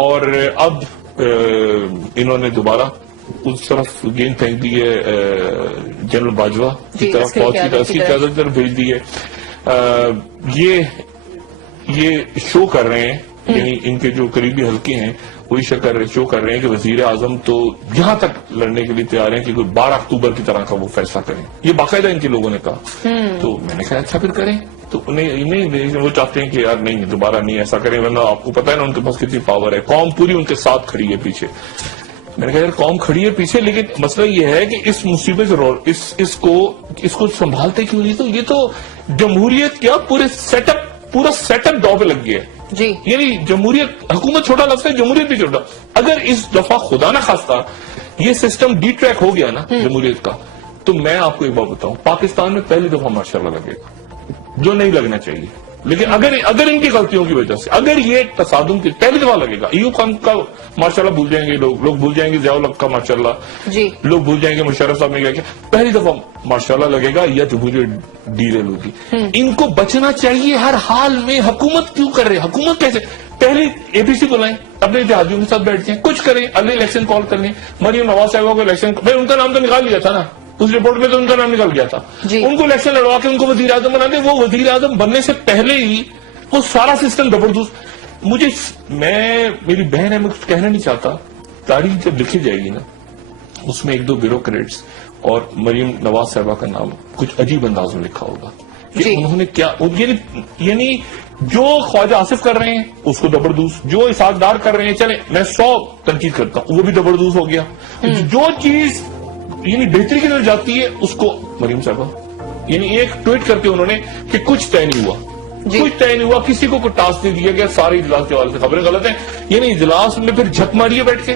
اور اب انہوں نے دوبارہ اس طرف گیند پھینک دی ہے جنرل باجوہ کی طرف، فوج کی طرف، اس کی قیادت کی طرف بھیج دی ہے. یہ شو کر رہے ہیں، یعنی ان کے جو قریبی حلقے ہیں وہی شو کر رہے ہیں کہ وزیر اعظم تو یہاں تک لڑنے کے لیے تیار ہیں کہ کوئی 12 اکتوبر کی طرح کا وہ فیصلہ کریں. یہ باقاعدہ ان کے لوگوں نے کہا. تو میں نے کہا اچھا پھر کریں. تو انہیں وہ چاہتے ہیں کہ یار نہیں دوبارہ نہیں ایسا کریں، ورنہ آپ کو پتا ہے نا ان کے پاس کتنی پاور ہے، قوم پوری ان کے ساتھ کھڑی ہے پیچھے. میں نے کہا یار قوم کھڑی ہے پیچھے، لیکن مسئلہ یہ ہے کہ اس مصیبت سے اس کو سنبھالتے کیوں نہیں؟ تو یہ تو جمہوریت کیا پورا سیٹ اپ دو پہ لگ گیا ہے. جی یعنی جمہوریت، حکومت چھوٹا لگتا ہے، جمہوریت بھی چھوٹا. اگر اس دفعہ خدا نہ خواستہ یہ سسٹم ڈی ٹریک ہو گیا نا جمہوریت کا، تو میں آپ کو ایک بات بتاؤں، پاکستان میں پہلی دفعہ ماشاءاللہ لگے گا جو نہیں لگنا چاہیے. لیکن اگر ان کی غلطیوں کی وجہ سے اگر یہ تصادم کی پہلی دفعہ لگے گا، ایوب خان کا ماشاءاللہ بھول جائیں گے لوگ بھول جائیں گے ضیاء الحق کا ماشاءاللہ، لوگ بھول جائیں گے مشرف صاحب نے کیا پہلی دفعہ ماشاءاللہ لگے گا یا جمہوریت ڈیریل ہوگی. ان کو بچنا چاہیے ہر حال میں. حکومت کیوں کر رہے؟ حکومت کیسے؟ پہلے اے پی سی بلائیں، اپنے اتحادیوں کے ساتھ بیٹھ جائیں، کچھ کریں، اگلے الیکشن کال کر لیں. مریم نواز صاحبہ کو الیکشن، بھائی ان کا نام تو نکال لیا تھا نا، اس رپورٹ میں تو ان کا نام نکل گیا تھا. ان کو الیکشن لڑوا کے ان کو وزیر اعظم بنا دیں. وہ وزیر اعظم بننے سے پہلے ہی وہ سارا سسٹم زبردست. میری بہن ہے، میں کچھ کہنا نہیں چاہتا، تاریخ جب لکھی جائے گی نا اس میں 1-2 بیوروکریٹس اور مریم نواز صاحبہ کا نام کچھ عجیب انداز میں لکھا ہوگا کہ انہوں نے کیا، یعنی جو خواجہ آصف کر رہے ہیں اس کو زبردست، جو اسحاق ڈار کر رہے ہیں، چلے میں 100 تنقید کرتا ہوں وہ بھی زبردست ہو گیا. جو چیز یعنی بہتری کی طرف جاتی ہے اس کو مریم صاحبہ، یعنی ایک ٹویٹ کرتے انہوں نے کہ کچھ طے نہیں ہوا، کچھ طے نہیں ہوا، کسی کو کوئی ٹاسک نہیں دیا گیا، سارے اجلاس کے حوالے سے خبریں غلط ہیں. یعنی اجلاس میں پھر جھک ماری ہے بیٹھ کے.